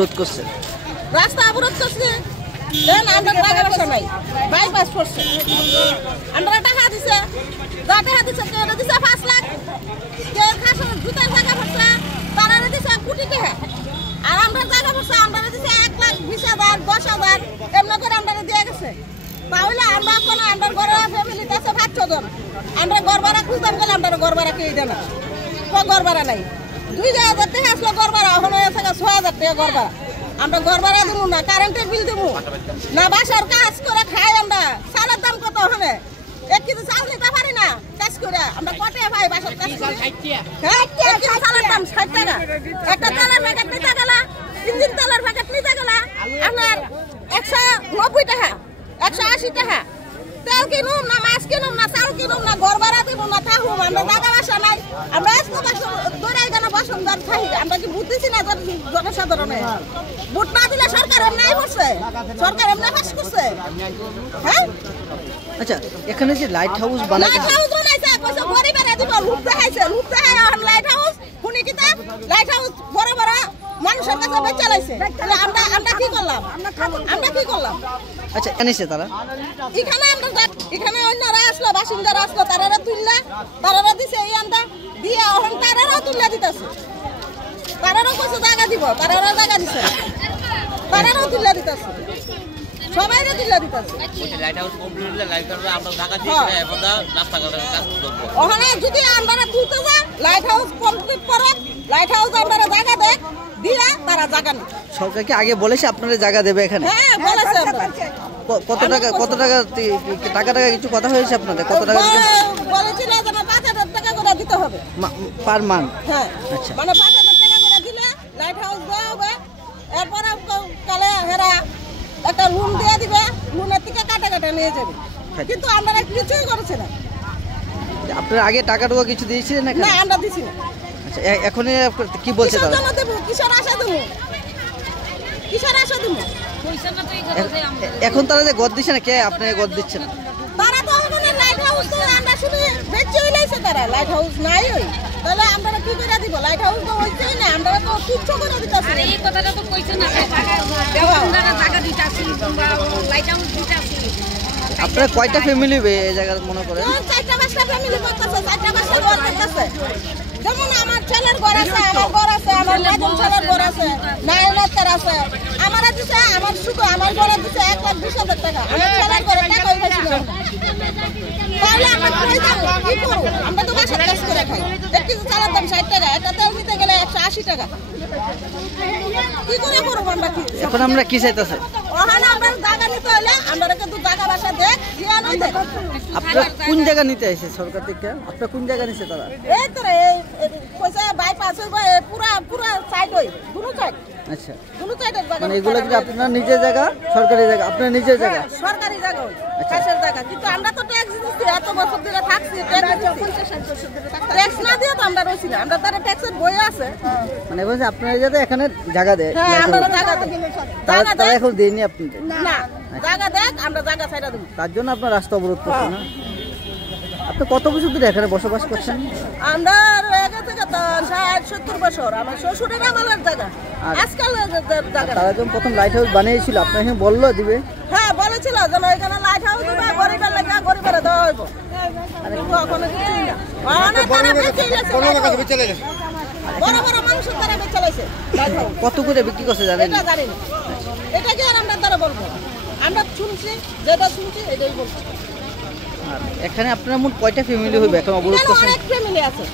অবরোধ করছে? রাস্তা অবরোধ করছে, দেন আমরা টাকা পয়সা নাই, বাইপাস করছে, আমরা টাকা দিছে, যা টাকা দিছে কেউ দিছে 5 লাখ, কেউ খাসা জুতার জায়গা পড়ছে তারা দিছে কোটি টাকা, আর আমরা জায়গা পড়ছে আমরা দিছে 1,20,000 10,000 এমন করে আমরা দিয়ে গেছে। তাহলে আমরা কোনো আমরা ঘরের ফ্যামিলিতে আছে 500 জন, আমরা ঘর ভাড়া খুঁজতাম গেলে আমরা ঘর ভাড়া কেউ দেয় না, ঘর ভাড়া নাই, 2,000 টাকা আসলো ঘর ভাড়া, এখন 6,000 টাকা ঘর ভাড়া, আমরা ঘর ভাড়া দেবো না, কারেন্টের বিল দেবো না, বাসার কাজ করে খাই, আমরা চালের দাম কত ওখানে 1 কেজি চাল নিতে পারি না কাজ করে, আমরা কটে ভাই বাসার কাজ করে, হ্যাঁ 1 কেজি চালের দাম 60 টাকা, একটা চালের প্যাকেট নিতে গেলে 3 দিন চালের প্যাকেট নিতে গেলে আপনার 190 টাকা 180 টাকা, তেল কিনুম না, মাছ কিনুম না, চাল কিনুম না, ঘর ভাড়া দেবো না, থাকুম, আমরা টাকা পয়সা নাই, আমরা দৌড়াই কেন বসুন্ধর থাকি, আমরা কি বুঝ দিচ্ছি না জনসাধারণে? ভোট না দিলে সরকার এমনি করছে, সরকার এমনি পাস করছে। হ্যাঁ আচ্ছা, এখানে যে লাইট হাউস বানাইছে, লাইট হাউস বানাইছে, কইছে গরিবের দিব, লুট দেখাইছে, লুট দেখায় এখন লাইট হাউস শুনি কিতা লাইট হাউস বড় বড় মানুষের কাছে বেচে লাইছে, তাহলে আমরা কি করলাম? আমরা কি করলাম? আচ্ছা এনেছে তারা এখানে আমরা এখানে অন্যরা আসলো, বাসিন্দারা আসলো, তারারা তুললা, তারারা দিছে এই আন্দা দিয়ে, এখন তারারাও তুললা দিতেছে, তারারাও কইছে জায়গা দিব, তারারাও জায়গা দিছে, তারারাও তুললা দিতেছে, সবাইরে তুললা দিতেছে। লাইট হাউস কমপ্লিট হলে লাইট হাউস আমরা টাকা দিয়ে এখন রাস্তা কাটার কাজ করব। ওখানে যদি আমরা তুলতে যা লাইট হাউস কমপ্লিট করে, লাইট হাউস আমরা জায়গা দেয় দিয়া তারা জায়গা নেই। সরকার কি আগে বলেছে আপনারা জায়গা দেবে এখানে? হ্যাঁ বলেছে। কত টাকা টাকা কিছু কথা হয়েছে আপনাদের? কত টাকা বলেছিল যে 5,000 টাকা করে দিতে হবে পার মান্থ? হ্যাঁ আচ্ছা, মানে 5,000 টাকা করে দিলে লাইট হাউস দেওয়া হবে, এরপরে কালে হেরা একটা রুম দিয়ে দিবে, রুমের থেকে কাটা নিয়ে যাবে, কিন্তু আমরা কিছুই করেছি না। আপনারা আগে টাকাটুকু কিছু দিয়েছিলেন না? না আমরা দিছি না। আচ্ছা, এখন কি বলছে তারা? কিসের আশা দেবো, কিসের আশা দেবো? এখন তারা যে গদ দিচ্ছে না, কে আপনাকে গদ দিচ্ছে না? তারা তো ওখানে লাইট হাউস তো আমরা শুধু বেচেই লাইছে, তারা লাইট হাউস নাই ওই, তাহলে আমরা কি করে দিব? লাইট হাউস তো হইছেই না, আমরা তো তুচ্ছ করে দিতাছি। আরে এই কথাটা তো কইছে না, আমরা টাকা দিতাছি, লাইট হাউস দিতাছি। আপনারা কয়টা ফ্যামিলি এই জায়গা মনে করেন? 4-5টা ফ্যামিলি করতেছে, 4-5টা ঘর করতেছে, যেমন আমার ছেলের ঘর আছে, আমার ঘর আছে, আমার বাবুর ছেলের ঘর আছে, নাইনাতের আছে, আমার দিছে, আমার শুধু আমার ঘরে দিছে 1,20,000 টাকা, আমার ছেলের ঘরে টাকা হইছে না, তাহলে আমরা কই যাব? কি করব? আমরা তো বাসার কাজ করে খাই, 1 কেজি চালের দাম 60 টাকা, একটা তেল নিতে গেলে 180 টাকা, কি করে করব আমরা? কি এখন আমরা কি চাইতেছে? ওখানে আমরা জায়গা নিতে হলে আমরা কিন্তু জায়গা বাসা দেখ দিয়া নই দেখ। আপনারা কোন জায়গা নিতে আইছে সরকার থেকে? আপনারা কোন জায়গা নিছে তারা? এই তো কইছে বাইপাস হইব, পুরা সাইড হই, দুনো সাইড। আচ্ছা, দুনো সাইডের জায়গা, মানে এগুলো কি আপনার নিজের জায়গা, সরকারি জায়গা? আপনার নিজের জায়গা? সরকারি জায়গা হই, চাষের জায়গা, কিন্তু আমরা তো ট্যাক্স দিচ্ছি, এত বছর ধরে থাকছি, ট্যাক্স না দিয়ে তো আমরা রইছি না, আমরা তারা ট্যাক্সের বই আছে, মানে বলছে আপনারা যাতে এখানে জায়গা দেয়, হ্যাঁ আমরা জায়গা দেই, তারা এখন দেয়নি আপনাদের? না জায়গা দেখ, আমরা জায়গা ছাইড়া দেব, তার জন্য আপনার রাস্তা অবরোধ করছেন না? আপনি কত বছর ধরে এখানে বসবাস করছেন? আমরা আগে থেকে তো 60-70 বছর, আমার শ্বশুরের আমলের জায়গা, আজকাল জায়গা। তারা যখন প্রথম লাইট হাউস বানিয়েছিল আপনার এখানে বললো দিবে? হ্যাঁ বলেছিল যেন এখানে লাইট হাউস দিবে, গরিবের লাগা গরিবের দেওয়া হইব, কিন্তু ওখানে কিছুই না, ওখানে তারা বেঁচে গেছে, বড় বড় মানুষের তারা বেঁচে গেছে। কত করে বিক্রি করছে জানেন? এটা জানি না, এটা কি আর আমরা তারা বলবো? আমরা শুনছি, যেটা শুনছি এটাই বলছি। আর এখানে আপনার মোট কয়টা ফ্যামিলি হইবে এখন অবরোধ করছেন? অনেক ফ্যামিলি আছে।